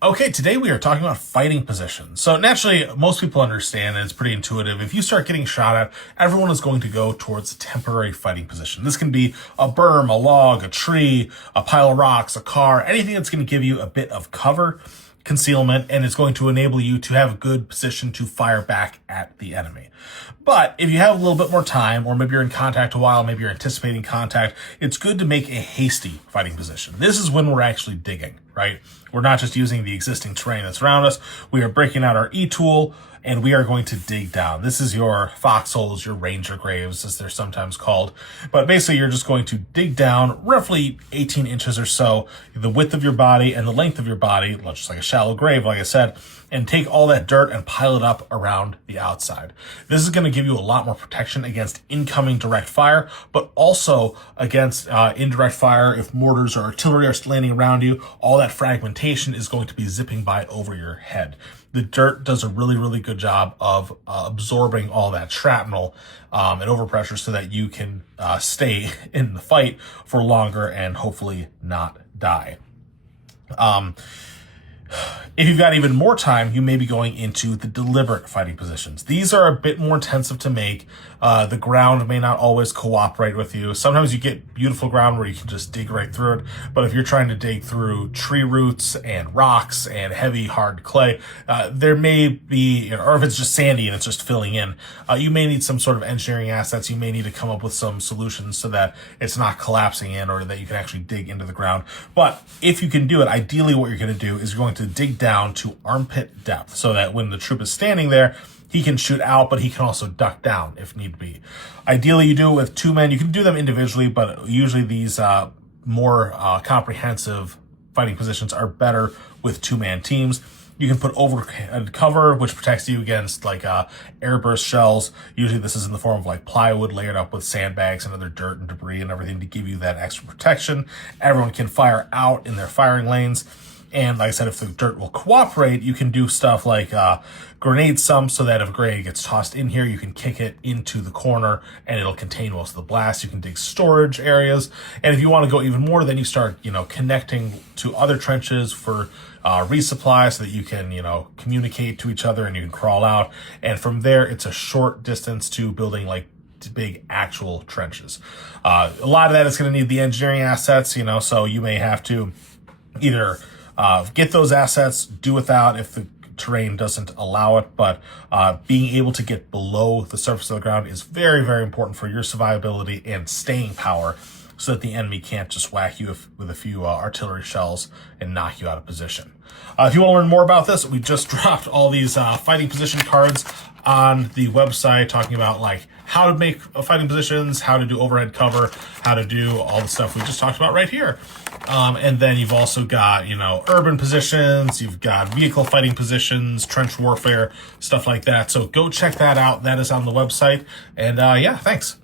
Okay, today we are talking about fighting positions. So naturally, most people understand, and it's pretty intuitive. If you start getting shot at, everyone is going to go towards a temporary fighting position. This can be a berm, a log, a tree, a pile of rocks, a car, anything that's going to give you a bit of cover, concealment, and it's going to enable you to have a good position to fire back at the enemy. But if you have a little bit more time, or maybe you're in contact a while, maybe you're anticipating contact, it's good to make a hasty fighting position. This is when we're actually digging, right? We're not just using the existing terrain that's around us. We are breaking out our E-tool, and we are going to dig down. This is your foxholes, your ranger graves, as they're sometimes called. But basically, you're just going to dig down roughly 18 inches or so, the width of your body and the length of your body, just like a shallow grave, like I said, and take all that dirt and pile it up around the outside. This is going to give you a lot more protection against incoming direct fire, but also against indirect fire. If mortars or artillery are landing around you, all that fragmentation is going to be zipping by over your head. The dirt does a really, really good job of absorbing all that shrapnel and overpressure so that you can stay in the fight for longer and hopefully not die. If you've got even more time, you may be going into the deliberate fighting positions. These are a bit more intensive to make. The ground may not always cooperate with you. Sometimes you get beautiful ground where you can just dig right through it. But if you're trying to dig through tree roots and rocks and heavy, hard clay, there may be, or if it's just sandy and it's just filling in, you may need some sort of engineering assets. You may need to come up with some solutions so that it's not collapsing in, or that you can actually dig into the ground. But if you can do it, ideally what you're going to do is you're going to dig down to armpit depth so that when the troop is standing there, he can shoot out, but he can also duck down if need be. Ideally, you do it with two men. You can do them individually, but usually these more comprehensive fighting positions are better with two-man teams. You can put overhead cover, which protects you against like airburst shells. Usually this is in the form of like plywood layered up with sandbags and other dirt and debris and everything to give you that extra protection. Everyone can fire out in their firing lanes. And like I said, if the dirt will cooperate, you can do stuff like grenade sumps, so that if a grenade gets tossed in here, you can kick it into the corner and it'll contain most of the blast. You can dig storage areas. And if you want to go even more, then you start, connecting to other trenches for resupply so that you can, communicate to each other and you can crawl out. And from there, it's a short distance to building like big actual trenches. A lot of that is going to need the engineering assets, so you may have to either get those assets, do without if the terrain doesn't allow it, but being able to get below the surface of the ground is very, very important for your survivability and staying power so that the enemy can't just whack you with a few artillery shells and knock you out of position. If you want to learn more about this, we just dropped all these fighting position cards on the website talking about like how to make fighting positions, how to do overhead cover, how to do all the stuff we just talked about right here. And then you've also got, urban positions, you've got vehicle fighting positions, trench warfare, stuff like that. So go check that out. That is on the website. And yeah, thanks.